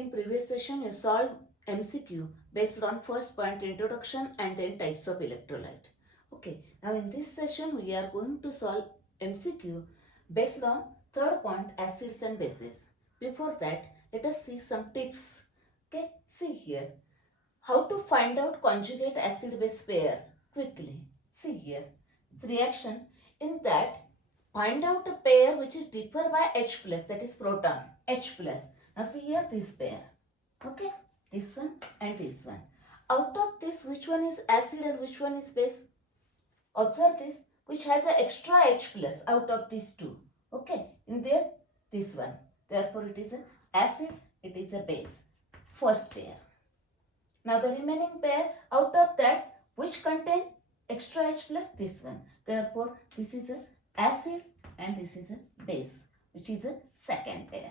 In previous session, you solved MCQ based on first point introduction and then types of electrolyte. Okay, now in this session, we are going to solve MCQ based on third point acids and bases. Before that, let us see some tips. Okay, see here. How to find out conjugate acid-base pair quickly. See here, it's reaction. In that, find out a pair which is differ by H plus, that is proton, H plus. Now see here this pair, okay, this one and this one. Out of this, which one is acid and which one is base? Observe this, which has an extra H plus out of these two, okay, in there, this one. Therefore, it is an acid, it is a base, first pair. Now the remaining pair, out of that, which contain extra H plus? This one. Therefore, this is an acid and this is a base, which is a second pair.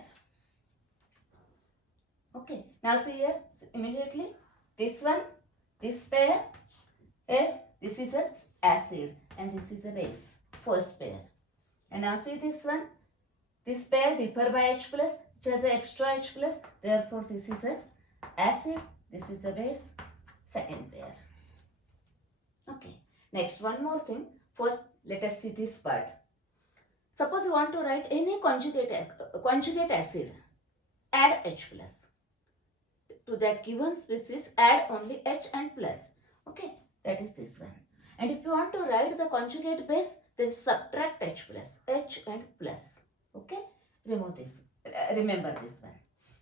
Okay, now see here, immediately, this one, this pair is, this is an acid and this is a base, first pair. And now see this one, this pair differ by H plus, which has an extra H plus, therefore this is an acid, this is a base, second pair. Okay, next one more thing, first let us see this part. Suppose you want to write any conjugate acid, add H plus. To that given species, add only H and plus. Okay, that is this one. And if you want to write the conjugate base, then subtract H plus, H and plus. Okay, remove this. Remember this one.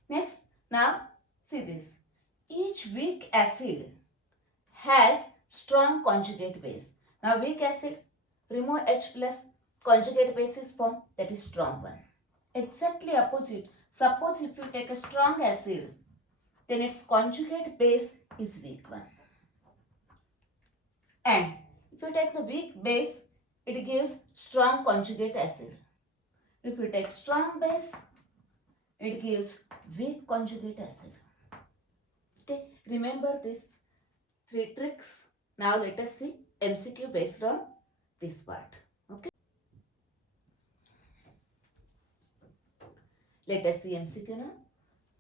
Next, now see this. Each weak acid has strong conjugate base. Now weak acid, remove H plus, conjugate base is formed, that is strong one. Exactly opposite. Suppose if you take a strong acid, then its conjugate base is weak one. And if you take the weak base, it gives strong conjugate acid. If you take strong base, it gives weak conjugate acid. Okay, remember these three tricks. Now let us see MCQ based on this part. Okay. Let us see MCQ now.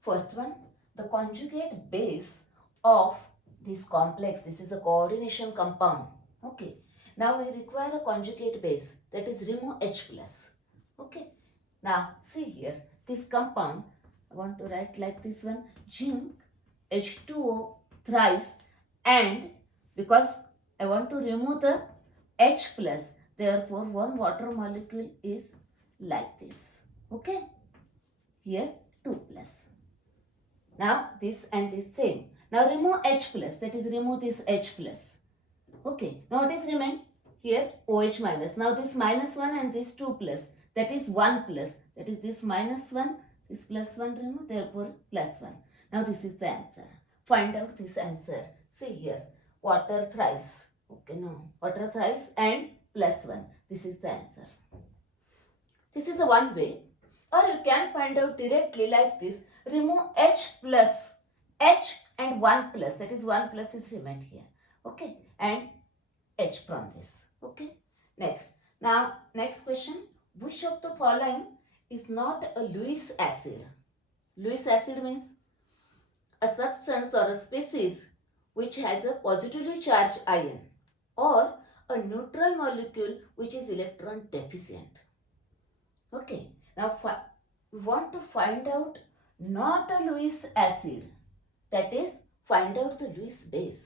First one, the conjugate base of this complex, this is a coordination compound. Okay. Now we require a conjugate base, that is remove H plus. Okay. Now see here, this compound, I want to write like this one, zinc, H2O thrice, and because I want to remove the H plus, therefore one water molecule is like this. Okay. Here 2 plus. Now this and this same. Now remove H plus, that is remove this H plus. Okay, now what is remain? Here OH minus. Now this minus 1 and this 2 plus, that is 1 plus. That is this minus 1, this plus 1 remove, therefore plus 1. Now this is the answer. Find out this answer. See here, water thrice. Okay, no, water thrice and plus 1. This is the answer. This is the one way. Or you can find out directly like this. Remove H plus, H and 1 plus, that is 1 plus is remained here. Okay, and H from this. Okay, next. Now, next question. Which of the following is not a Lewis acid? Lewis acid means a substance or a species which has a positively charged ion or a neutral molecule which is electron deficient. Okay, now we want to find out not a Lewis acid, that is find out the Lewis base.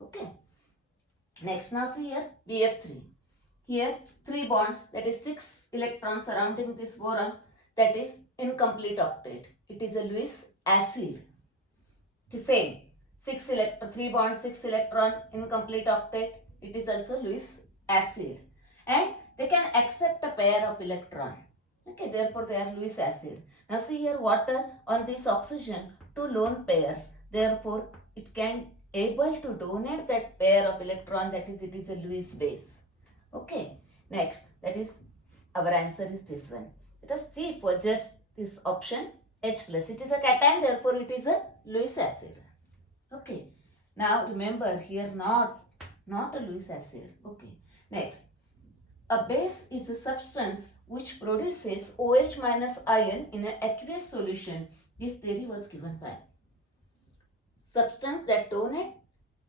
Okay. Next, now see here BF3. Here 3 bonds, that is 6 electrons surrounding this boron, that is incomplete octet. It is a Lewis acid. The same 3 bonds, 6 electron, incomplete octet. It is also Lewis acid. And they can accept a pair of electron. Okay, therefore they are Lewis acid. Now see here water on this oxygen, 2 lone pairs. Therefore it can able to donate that pair of electron, that is it is a Lewis base. Okay, next, that is our answer is this one. Let us see for just this option H plus. It is a cation, therefore it is a Lewis acid. Okay, now remember here not a Lewis acid. Okay, next, a base is a substance which produces OH minus ion in an aqueous solution This theory was given by substance that donate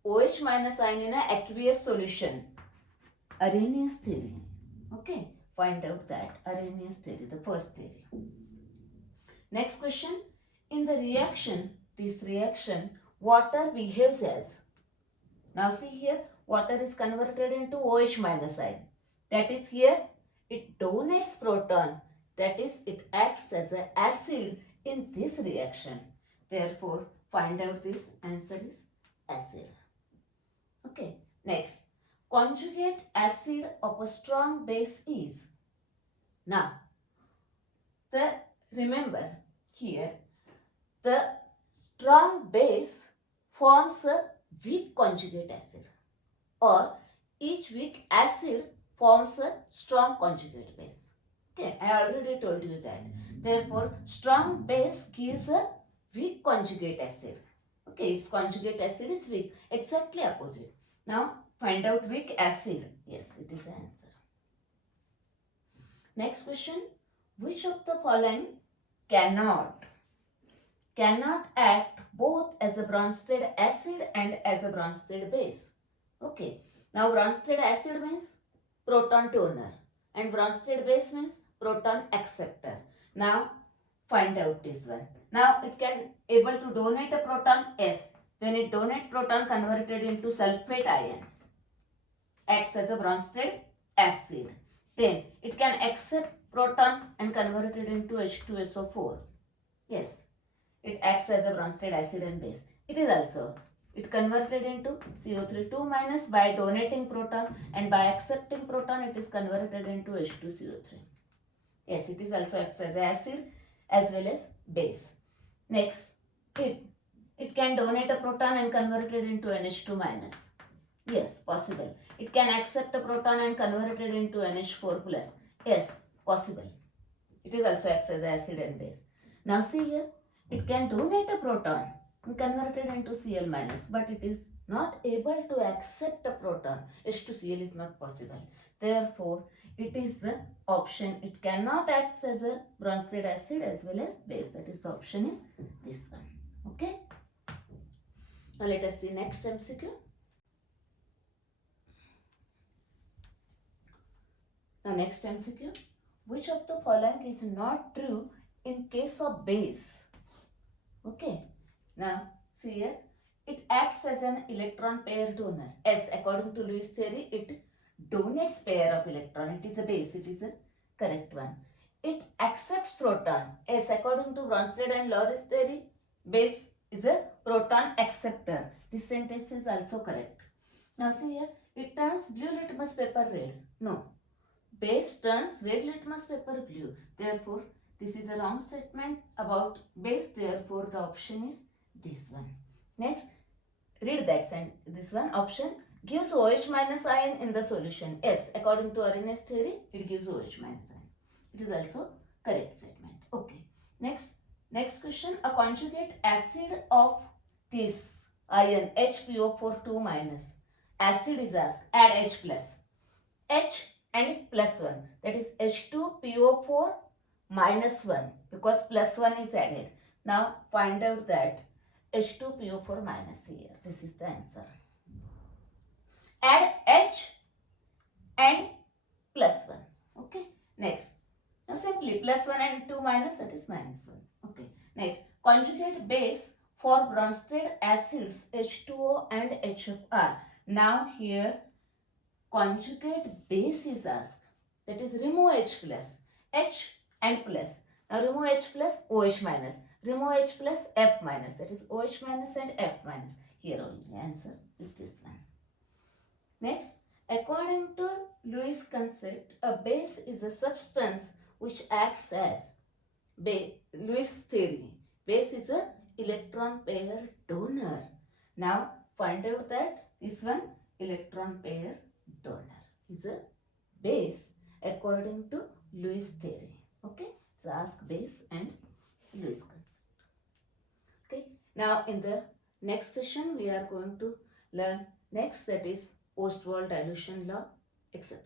OH minus ion in an aqueous solution. Arrhenius theory. Okay, find out that Arrhenius theory, the first theory. Next question. In the reaction, this reaction, water behaves as. Now see here, water is converted into OH minus ion. That is here, it donates proton. That is, it acts as an acid in this reaction. Therefore, find out this answer is acid. Okay, next. Conjugate acid of a strong base is. Now, remember here, the strong base forms a weak conjugate acid, or each weak acid forms a strong conjugate base. Okay, I already told you that. Therefore, strong base gives a weak conjugate acid. Okay, its conjugate acid is weak, exactly opposite. Now, find out weak acid. Yes, it is the answer. Next question. Which of the following cannot act both as a Bronsted acid and as a Bronsted base? Okay. Now, Bronsted acid means proton donor and Bronsted base means proton acceptor. Now, find out this one. Now, it can able to donate a proton. Yes. When it donate proton converted into sulfate ion, acts as a Bronsted acid. Then, it can accept proton and convert it into H2SO4. Yes, it acts as a Bronsted acid and base. It is also, it converted into CO3 2 minus by donating proton, and by accepting proton it is converted into H2CO3. Yes, it is also acts as acid as well as base. Next, it can donate a proton and convert it into NH2 minus. Yes, possible. It can accept a proton and convert it into NH4 plus. Yes, possible. It is also acts as acid and base. Now see here, it can donate a proton and convert it into Cl minus, but it is not able to accept a proton. H2Cl is not possible. Therefore, it is the option. It cannot act as a Bronsted acid as well as base. That is the option is this one. Okay. Now let us see next MCQ. Now next MCQ. Which of the following is not true in case of base? Okay. Now see here. It acts as an electron pair donor. As according to Lewis theory, it donates pair of electron. It is a base. It is a correct one. It accepts proton. As according to Bronsted and Lowry's theory, base is a proton acceptor. This sentence is also correct. Now see here. It turns blue litmus paper red. No. Base turns red litmus paper blue. Therefore, this is a wrong statement about base. Therefore, the option is this one. Next, read that sentence. This one option gives OH minus ion in the solution. Yes, according to Arrhenius theory, it gives OH minus ion. It is also correct statement. Okay. Next question. A conjugate acid of this ion HPO4 2 minus. Acid is asked. Add H plus. H and plus 1, that is H2PO4 minus 1, because plus 1 is added. Now find out that H2PO4 minus here. This is the answer. Add H and plus 1. Okay. Next. Now simply plus 1 and 2 minus, that is minus 1. Okay. Next. Conjugate base for Bronsted acids H2O and HFR. Now here conjugate base is asked. That is remove H plus. H and plus. Now remove H plus, OH minus. Remove H plus, F minus. That is OH minus and F minus. Here only answer is this one. Next, according to Lewis concept, a base is a substance which acts as Lewis theory. Base is a electron pair donor. Now find out that this one electron pair donor is a base according to Lewis theory. Okay, so ask base and Lewis concept. Okay, now in the next session we are going to learn next, that is post-wall dilution law, etc.